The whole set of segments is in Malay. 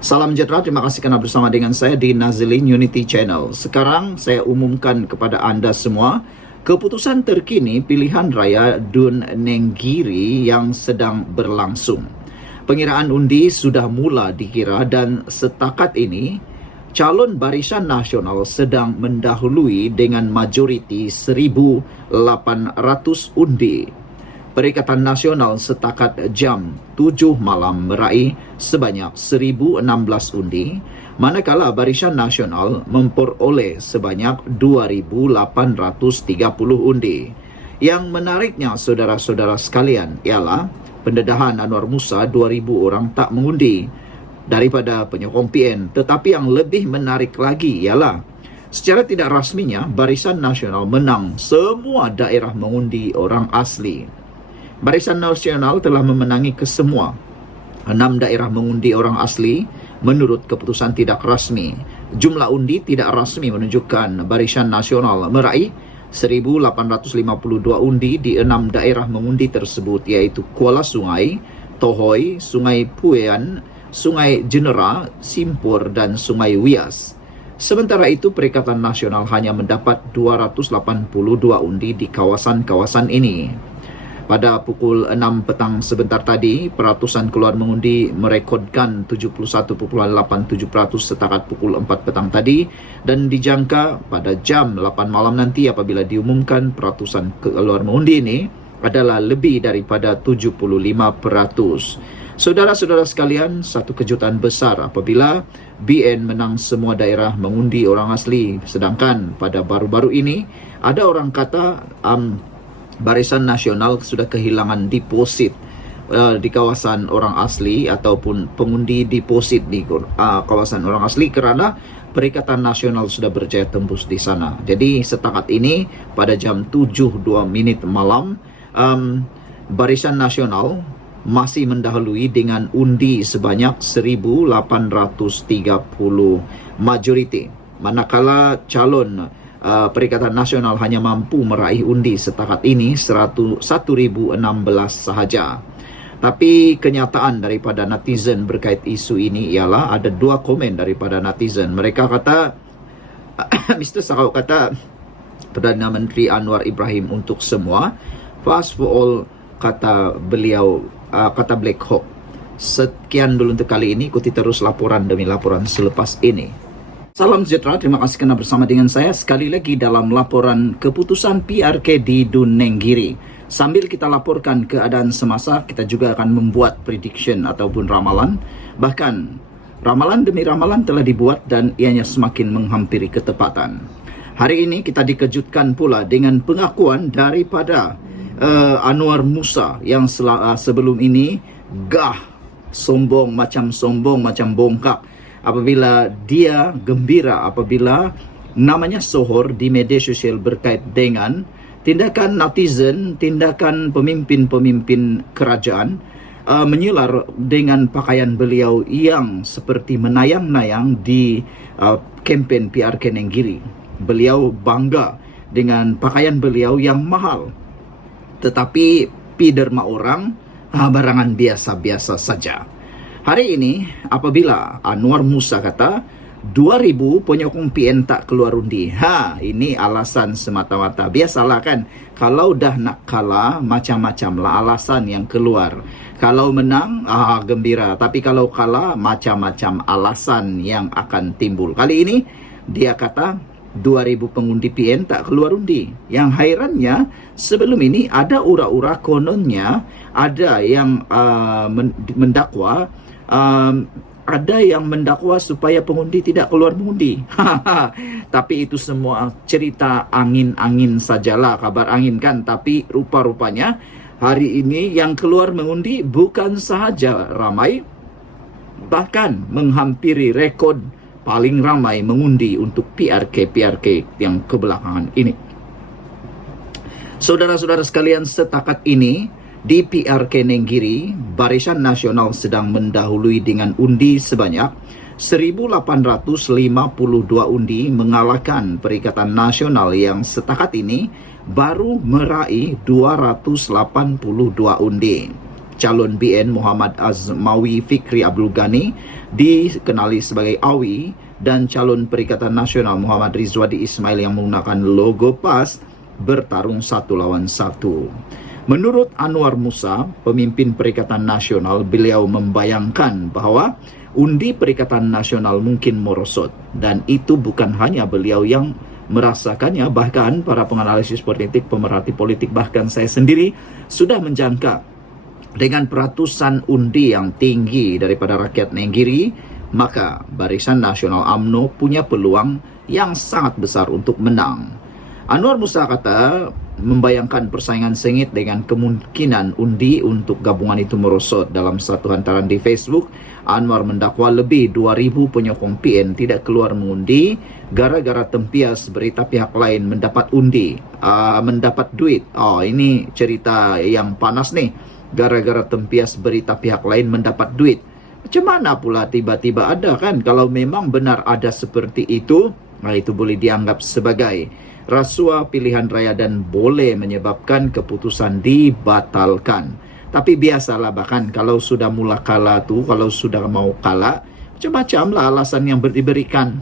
Salam sejahtera, terima kasih kerana bersama dengan saya di Nazilin Unity Channel. Sekarang saya umumkan kepada anda semua keputusan terkini pilihan raya Dun Nenggiri yang sedang berlangsung. Pengiraan undi sudah mula dikira dan setakat ini calon Barisan Nasional sedang mendahului dengan majoriti 1,800 undi. Perikatan Nasional setakat jam 7 malam meraih sebanyak 1,016 undi, manakala Barisan Nasional memperoleh sebanyak 2,830 undi. Yang menariknya, saudara-saudara sekalian, ialah pendedahan Anwar Musa 2,000 orang tak mengundi daripada penyokong PN. Tetapi yang lebih menarik lagi ialah secara tidak rasminya Barisan Nasional menang semua daerah mengundi orang asli. Barisan Nasional telah memenangi kesemua 6 daerah mengundi orang asli menurut keputusan tidak rasmi. Jumlah undi tidak rasmi menunjukkan Barisan Nasional meraih 1,852 undi di 6 daerah mengundi tersebut, iaitu Kuala Sungai, Tohoi, Sungai Puyan, Sungai Jenera, Simpur dan Sungai Wias. Sementara itu, Perikatan Nasional hanya mendapat 282 undi di kawasan-kawasan ini. Pada pukul 6 petang sebentar tadi, peratusan keluar mengundi merekodkan 71.87% setakat pukul 4 petang tadi, dan dijangka pada jam 8 malam nanti apabila diumumkan peratusan keluar mengundi ini adalah lebih daripada 75%. Saudara-saudara sekalian, satu kejutan besar apabila BN menang semua daerah mengundi orang asli, sedangkan pada baru-baru ini ada orang kata Barisan Nasional sudah kehilangan deposit di kawasan orang asli ataupun pengundi deposit di kawasan orang asli kerana Perikatan Nasional sudah berjaya tembus di sana. Jadi setakat ini pada jam 7.02 malam Barisan Nasional masih mendahului dengan undi sebanyak 1,830 majoriti, manakala calon Perikatan Nasional hanya mampu meraih undi setakat ini 1,016 sahaja. Tapi kenyataan daripada netizen berkait isu ini ialah ada 2 komen daripada netizen. Mereka kata, Mr. Sakau kata, Perdana Menteri Anwar Ibrahim untuk semua, fast for all, kata beliau, kata Black Hawk. Sekian dulu untuk kali ini, ikuti terus laporan demi laporan selepas ini. Salam sejahtera, terima kasih kerana bersama dengan saya sekali lagi dalam laporan keputusan PRK di Dun Nenggiri. Sambil kita laporkan keadaan semasa, kita juga akan membuat prediction ataupun ramalan. Bahkan, ramalan demi ramalan telah dibuat dan ianya semakin menghampiri ketepatan. Hari ini kita dikejutkan pula dengan pengakuan daripada Anwar Musa yang sebelum ini sombong macam bongkak apabila dia gembira apabila namanya sohor di media sosial berkait dengan tindakan netizen, tindakan pemimpin-pemimpin kerajaan menyular dengan pakaian beliau yang seperti menayang-nayang di kempen PRK Nenggiri. Beliau bangga dengan pakaian beliau yang mahal, tetapi piderma orang barangan biasa-biasa saja. Hari ini apabila Anwar Musa kata 2,000 penyokong PN tak keluar undi. Ini alasan semata-mata. Biasalah kan, kalau dah nak kalah macam-macam lah alasan yang keluar. Kalau menang gembira, tapi kalau kalah macam-macam alasan yang akan timbul. Kali ini dia kata 2,000 pengundi PN tak keluar undi. Yang hairannya, sebelum ini ada ura-ura kononnya ada yang mendakwa supaya pengundi tidak keluar mengundi. Tapi itu semua cerita angin-angin sajalah, kabar angin kan. Tapi rupa-rupanya hari ini yang keluar mengundi bukan sahaja ramai, bahkan menghampiri rekod paling ramai mengundi untuk PRK yang kebelakangan ini. Saudara-saudara sekalian, setakat ini di PRK Nenggiri, Barisan Nasional sedang mendahului dengan undi sebanyak 1,852 undi, mengalahkan Perikatan Nasional yang setakat ini baru meraih 282 undi. calon BN Muhammad Azmawi Fikri Abdul Ghani, dikenali sebagai AWI, dan calon Perikatan Nasional Muhammad Rizwadi Ismail yang menggunakan logo PAS bertarung 1 lawan 1. Menurut Anwar Musa, pemimpin Perikatan Nasional, beliau membayangkan bahawa undi Perikatan Nasional mungkin merosot, dan itu bukan hanya beliau yang merasakannya, bahkan para penganalisis politik, pemerhati politik, bahkan saya sendiri sudah menjangka dengan peratusan undi yang tinggi daripada rakyat Nenggiri, maka Barisan Nasional UMNO punya peluang yang sangat besar untuk menang. Anwar Musa kata membayangkan persaingan sengit dengan kemungkinan undi untuk gabungan itu merosot. Dalam satu hantaran di Facebook, Anwar mendakwa lebih 2,000 penyokong PN tidak keluar mengundi gara-gara tempias berita pihak lain mendapat undi, mendapat duit. Ini cerita yang panas nih. Gara-gara tempias berita pihak lain mendapat duit. Macam mana pula tiba-tiba ada kan? Kalau memang benar ada seperti itu, itu boleh dianggap sebagai rasuah pilihan raya dan boleh menyebabkan keputusan dibatalkan. Tapi biasalah, bahkan kalau sudah mula kalah tu, kalau sudah mau kalah, macam-macam lah alasan yang diberikan.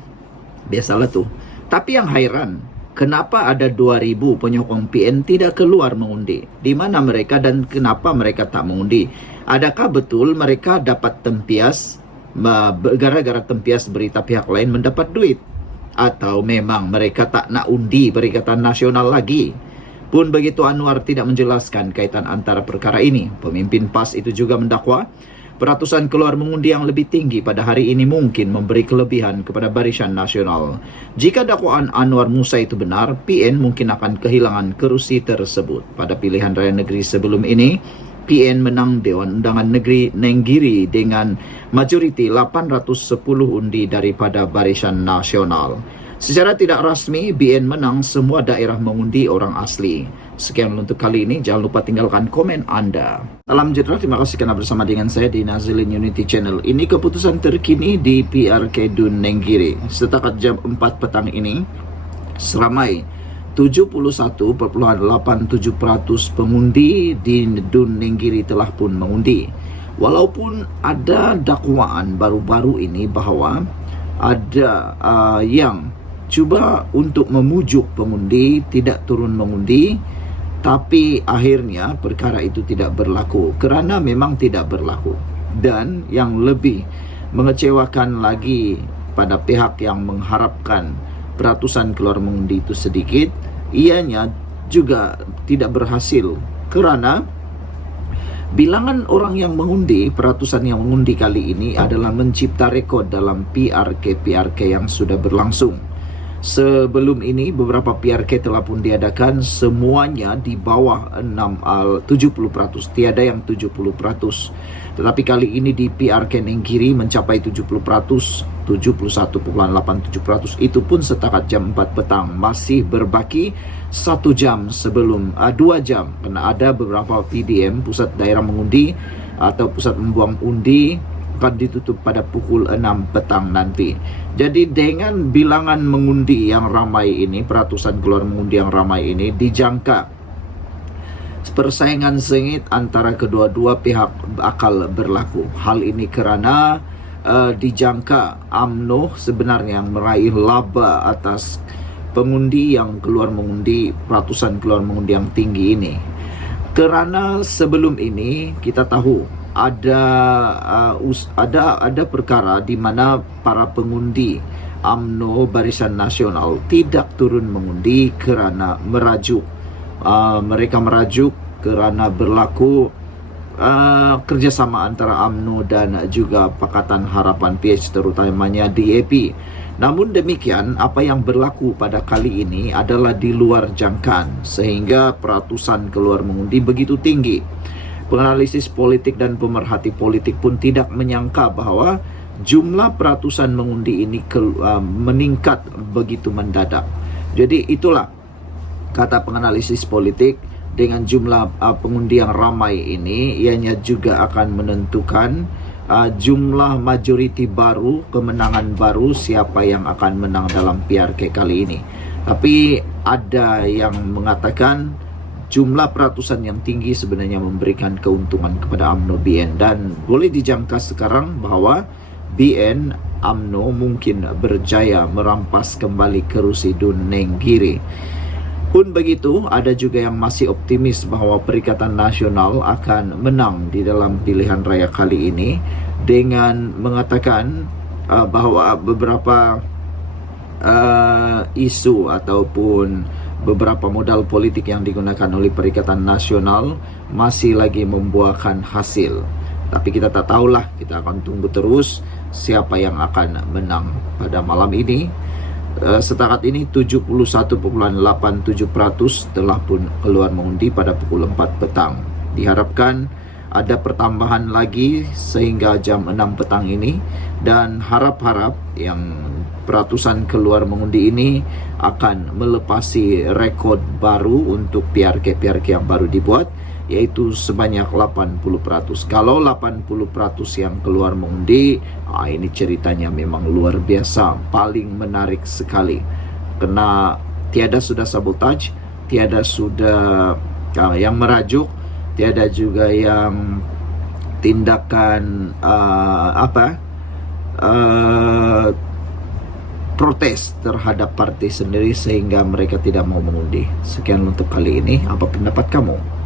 Biasalah tu. Tapi yang hairan, kenapa ada 2,000 penyokong PN tidak keluar mengundi? Di mana mereka dan kenapa mereka tak mengundi? Adakah betul mereka dapat tempias gara-gara tempias berita pihak lain mendapat duit? Atau memang mereka tak nak undi Perikatan Nasional lagi? Pun begitu, Anwar tidak menjelaskan kaitan antara perkara ini. Pemimpin PAS itu juga mendakwa peratusan keluar mengundi yang lebih tinggi pada hari ini mungkin memberi kelebihan kepada Barisan Nasional. Jika dakwaan Anwar Musa itu benar, PN mungkin akan kehilangan kerusi tersebut. Pada pilihan raya negeri sebelum ini, PN menang Dewan Undangan Negeri Nenggiri dengan majoriti 810 undi daripada Barisan Nasional. Secara tidak rasmi, BN menang semua daerah mengundi orang asli. Sekian untuk kali ini. Jangan lupa tinggalkan komen anda. Salam sejahtera, terima kasih kerana bersama dengan saya di Nazilin Unity Channel. Ini keputusan terkini di PRK Dun Nenggiri. Setakat jam 4 petang ini, seramai 71.87% pengundi di Dun Nenggiri telah pun mengundi. Walaupun ada dakwaan baru-baru ini bahawa ada yang cuba untuk memujuk pengundi tidak turun mengundi, tapi akhirnya perkara itu tidak berlaku kerana memang tidak berlaku. Dan yang lebih mengecewakan lagi pada pihak yang mengharapkan peratusan keluar mengundi itu sedikit, ianya juga tidak berhasil kerana bilangan orang yang mengundi, peratusan yang mengundi kali ini adalah mencipta rekod dalam PRK yang sudah berlangsung. Sebelum ini beberapa PRK telah pun diadakan, semuanya di bawah 70%, tiada yang 70%. Tetapi kali ini di PRK Nenggiri mencapai 70%, 71.87%. Itu pun setakat jam 4 petang. Masih berbaki 1 jam sebelum 2 jam, kerana ada beberapa PDM, pusat daerah mengundi atau pusat membuang undi, akan ditutup pada pukul 6 petang nanti. Jadi dengan bilangan mengundi yang ramai ini, peratusan keluar mengundi yang ramai ini, dijangka persaingan sengit antara kedua-dua pihak bakal berlaku. Hal ini kerana dijangka UMNO sebenarnya yang meraih laba atas pengundi yang keluar mengundi, peratusan keluar mengundi yang tinggi ini. Kerana sebelum ini kita tahu ada perkara di mana para pengundi UMNO Barisan Nasional tidak turun mengundi kerana merajuk. Mereka merajuk kerana berlaku kerjasama antara UMNO dan juga Pakatan Harapan PH, terutamanya DAP. Namun demikian, apa yang berlaku pada kali ini adalah di luar jangkaan, sehingga peratusan keluar mengundi begitu tinggi. Penganalisis politik dan pemerhati politik pun tidak menyangka bahawa jumlah peratusan mengundi ini meningkat begitu mendadak. Jadi itulah kata penganalisis politik, dengan jumlah pengundi yang ramai ini, ianya juga akan menentukan jumlah majoriti baru, kemenangan baru, siapa yang akan menang dalam PRK kali ini. Tapi ada yang mengatakan jumlah peratusan yang tinggi sebenarnya memberikan keuntungan kepada UMNO BN, dan boleh dijangka sekarang bahwa BN UMNO mungkin berjaya merampas kembali kerusi Dun Nenggiri. Pun begitu, ada juga yang masih optimis bahwa Perikatan Nasional akan menang di dalam pilihan raya kali ini dengan mengatakan bahwa beberapa isu ataupun beberapa modal politik yang digunakan oleh Perikatan Nasional masih lagi membuahkan hasil. Tapi kita tak tahulah, kita akan tunggu terus siapa yang akan menang pada malam ini. Setakat ini 71,87% telah pun keluar mengundi pada pukul 4 petang. Diharapkan ada pertambahan lagi sehingga jam 6 petang ini, dan harap-harap yang peratusan keluar mengundi ini akan melepasi rekod baru untuk PRK yang baru dibuat, yaitu sebanyak 80%. Kalau 80% yang keluar mengundi, ini ceritanya memang luar biasa, paling menarik sekali. Karena tiada sudah sabotage, tiada sudah yang merajuk, tiada juga yang tindakan protes terhadap partai sendiri sehingga mereka tidak mau mengundi. Sekian untuk kali ini. Apa pendapat kamu?